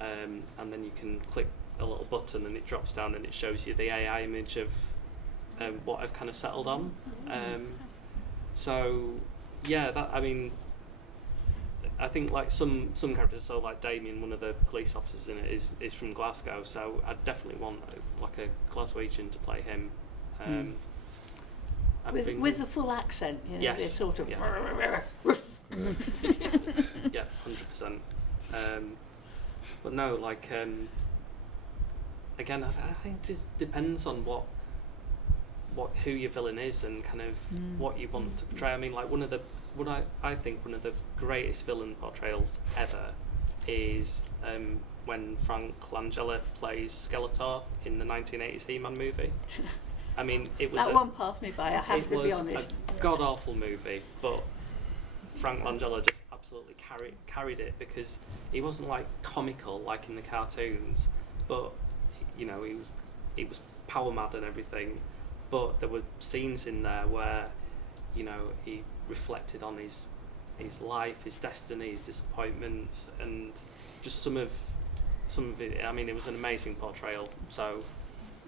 and then you can click a little button and it drops down and it shows you the AI image of what I've kind of settled on. So yeah, I think like some characters, so like Damien, one of the police officers in it, is from Glasgow, so I'd definitely want like a Glaswegian to play him. With the full accent, you know, Yes, they're sort of. yes. Yeah, 100%. But no, like again, I think it just depends on who your villain is and kind of what you want to portray. I mean, like I think one of the greatest villain portrayals ever is when Frank Langella plays Skeletor in the 1980s He-Man movie. I mean, it was that one passed me by. I have to be honest. It was a god-awful movie, but Frank Langella just absolutely carried it, because he wasn't like comical like in the cartoons, but you know, he was power mad and everything. But there were scenes in there where, you know, he reflected on his life, his destiny, his disappointments, and just some of it. I mean, it was an amazing portrayal. So,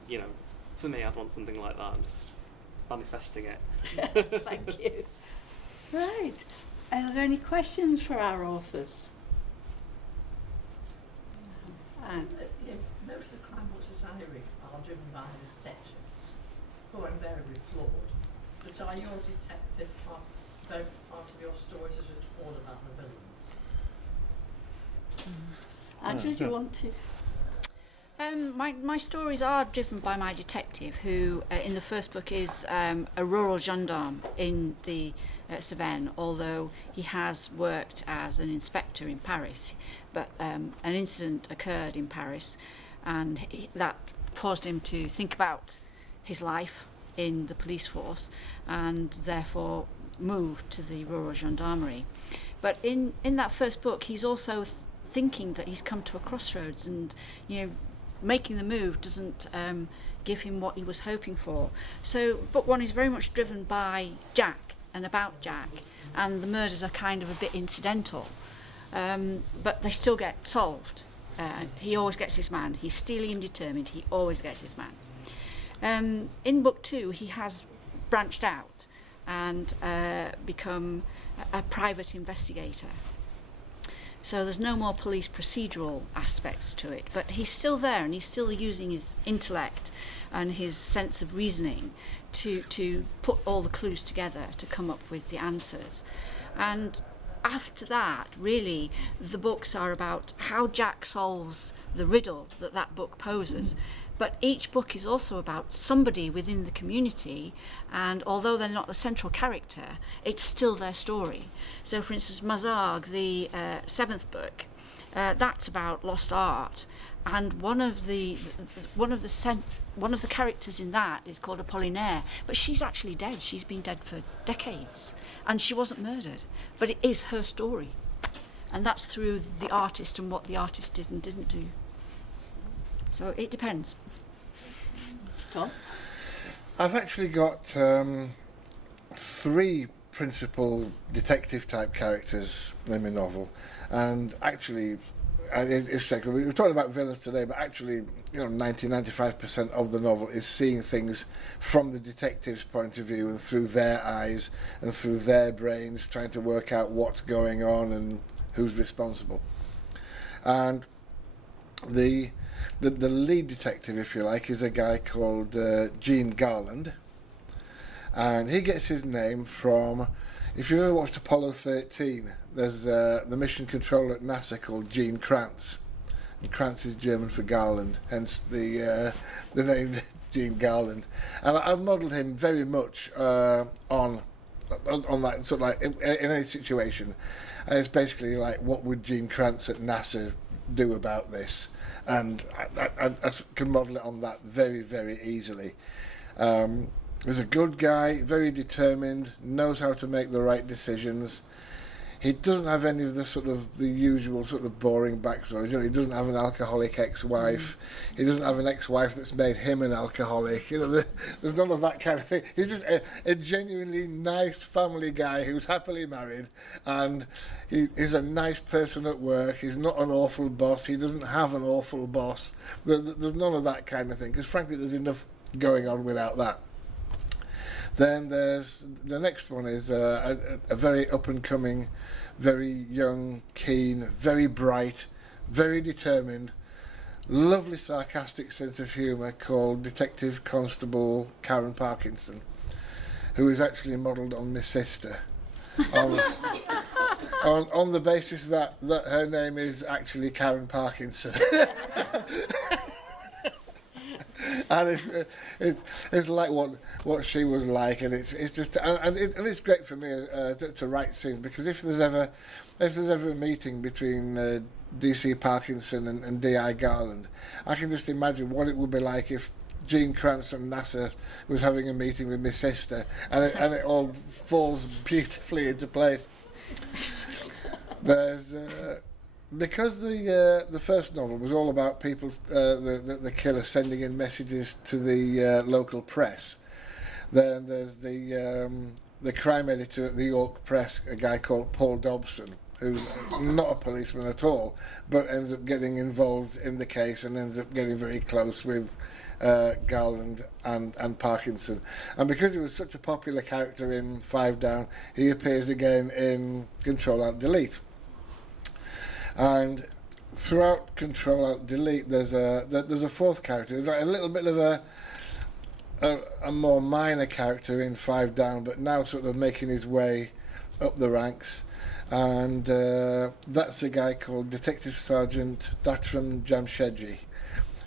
you know, for me, I'd want something like that. Just manifesting it. Thank you. Right. Are there any questions for our authors? Anne? Most of the crime books I read are driven by detectives who are invariably flawed. So are your detective part of your stories, is it all about the villains? Angela, do you want to? My stories are driven by my detective, who in the first book is a rural gendarme in the Cevennes, although he has worked as an inspector in Paris. But an incident occurred in Paris, and that caused him to think about his life in the police force, and therefore moved to the rural gendarmerie. But in that first book, he's also thinking that he's come to a crossroads, and making the move doesn't give him what he was hoping for. So book one is very much driven by Jack and about Jack, and the murders are kind of a bit incidental, but they still get solved. He always gets his man. He's steely and determined. He always gets his man. In book two, he has branched out and become a private investigator. So there's no more police procedural aspects to it, but he's still there, and he's still using his intellect and his sense of reasoning to put all the clues together to come up with the answers. And after that, really, the books are about how Jack solves the riddle that book poses. But each book is also about somebody within the community, and although they're not the central character, it's still their story. So, for instance, Mazarg, the seventh book, that's about lost art, and one of the characters in that is called Apollinaire, but she's actually dead. She's been dead for decades, and she wasn't murdered, but it is her story, and that's through the artist and what the artist did and didn't do. So it depends. Tom? I've actually got 3 principal detective type characters in my novel, and actually it's like we were talking about villains today, but actually 90-95% of the novel is seeing things from the detective's point of view and through their eyes and through their brains, trying to work out what's going on and who's responsible. And the lead detective, if you like, is a guy called Gene Garland, and he gets his name from, if you ever watched Apollo 13, there's the mission controller at NASA called Gene Kranz, and Kranz is German for Garland, hence the name Gene Garland. And I've modelled him very much on that sort of like in any situation, and it's basically like, what would Gene Kranz at NASA do about this? And I can model it on that very, very easily. He's a good guy, very determined, knows how to make the right decisions. He doesn't have any of the usual sort of boring backstories. He doesn't have an alcoholic ex-wife. He doesn't have an ex-wife that's made him an alcoholic. There's none of that kind of thing. He's just a genuinely nice family guy who's happily married, and he's a nice person at work. He's not an awful boss. He doesn't have an awful boss. There's none of that kind of thing, because frankly there's enough going on without that. Then there's the next one is a very up-and-coming, very young, keen, very bright, very determined, lovely sarcastic sense of humour called Detective Constable Karen Parkinson, who is actually modelled on my sister, on the basis that her name is actually Karen Parkinson. And it's like what she was like, and it's just and it's great for me to write scenes, because if there's ever a meeting between D.C. Parkinson and D.I. Garland, I can just imagine what it would be like if Gene Kranz from NASA was having a meeting with my sister, and it all falls beautifully into place. There's because the first novel was all about people, the killer sending in messages to the local press. Then there's the crime editor at the York Press, a guy called Paul Dobson, who's not a policeman at all, but ends up getting involved in the case and ends up getting very close with Garland and Parkinson. And because he was such a popular character in 5 Down, he appears again in Control Alt Delete. And throughout Control Alt Delete, there's a fourth character, like a little bit of a more minor character in 5 Down, but now sort of making his way up the ranks. And that's a guy called Detective Sergeant Datram Jamshedji,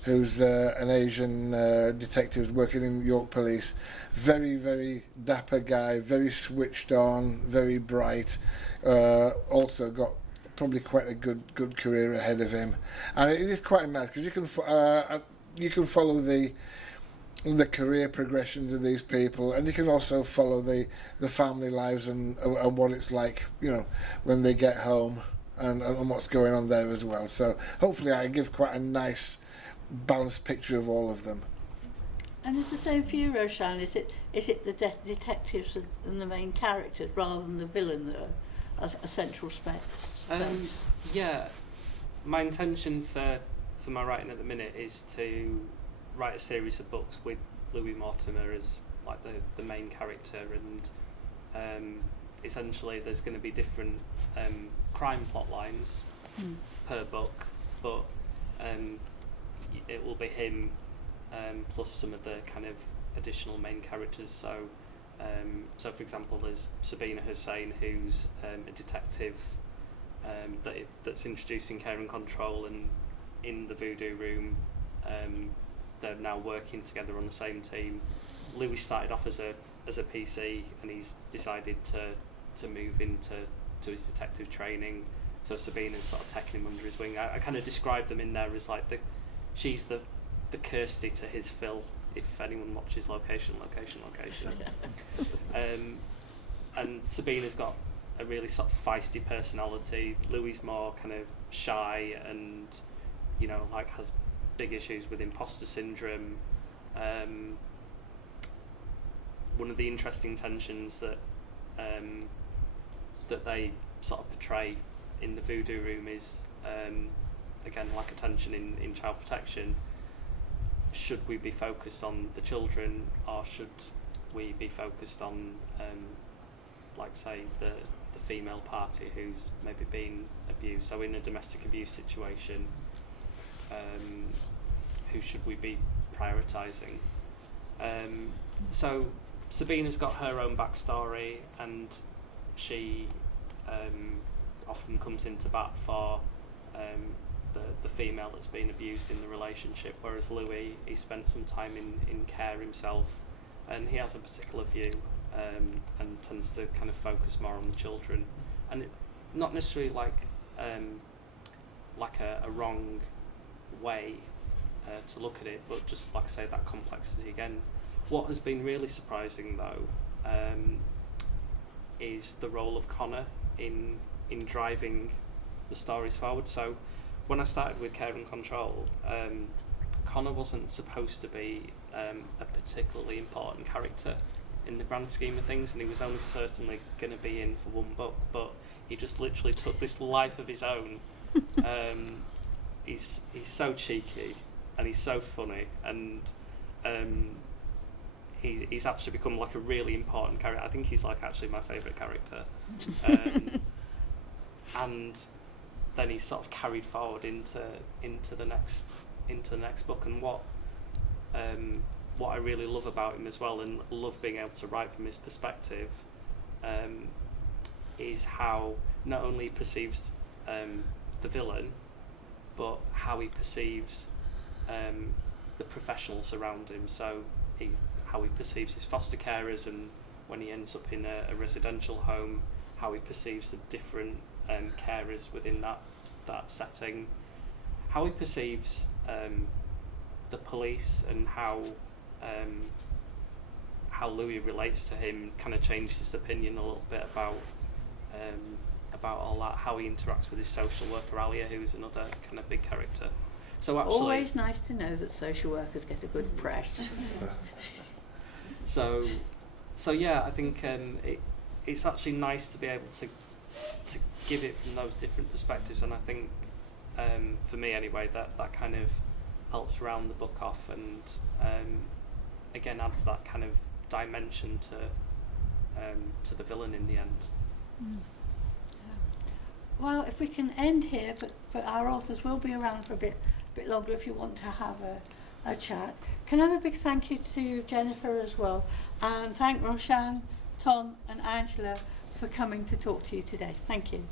who's an Asian detective working in York Police. Very, very dapper guy, very switched on, very bright. Also got probably quite a good career ahead of him, and it is quite nice because you can follow the career progressions of these people, and you can also follow the family lives and what it's like, you know, when they get home and what's going on there as well. So hopefully I give quite a nice balanced picture of all of them. And it's the same for you, Roshan. Is it the detectives and the main characters rather than the villain that are a central space? Yeah, my intention for my writing at the minute is to write a series of books with Louis Mortimer as like the main character, and essentially there's going to be different crime plot lines per book, but it will be him plus some of the kind of additional main characters. So for example, there's Sabina Hussain, who's a detective that's introducing care and control, and in the voodoo room they're now working together on the same team. Louis started off as a PC, and he's decided to move into his detective training, so Sabina's sort of taking him under his wing. I kind of describe them in there as like she's the Kirsty to his Phil, if anyone watches Location. And Sabina's got a really sort of feisty personality. Louis more kind of shy and, you know, like has big issues with imposter syndrome. One of the interesting tensions that they sort of portray in the voodoo room is again, like a tension in child protection. Should we be focused on the children, or should we be focused on like say the female party who's maybe been abused? So in a domestic abuse situation, who should we be prioritising? So Sabina's got her own backstory, and she often comes into bat for the female that's been abused in the relationship, whereas Louis, he spent some time in care himself, and he has a particular view and tends to kind of focus more on the children, and not necessarily like a wrong way to look at it, but just like I say, that complexity again. What has been really surprising though is the role of Connor in driving the stories forward. So when I started with Care and Control, Connor wasn't supposed to be a particularly important character in the grand scheme of things, and he was only certainly going to be in for one book, but he just literally took this life of his own. He's so cheeky and he's so funny, and he's actually become like a really important character. I think he's like actually my favourite character. And then he's sort of carried forward into the next book, and what I really love about him as well, and love being able to write from his perspective, is how not only he perceives the villain, but how he perceives the professionals around him. So how he perceives his foster carers, and when he ends up in a residential home, how he perceives the different carers within that setting, how he perceives the police, and how Louis relates to him kind of changes his opinion a little bit about all that, how he interacts with his social worker Alia, who's another kind of big character. So actually, always nice to know that social workers get a good press. So yeah, I think it's actually nice to be able to give it from those different perspectives, and I think for me anyway, that kind of helps round the book off, and again adds that kind of dimension to the villain in the end. Well, if we can end here, but our authors will be around for a bit longer if you want to have a chat. Can I have a big thank you to Jennifer as well, and thank Roshan, Tom and Angela for coming to talk to you today. Thank you.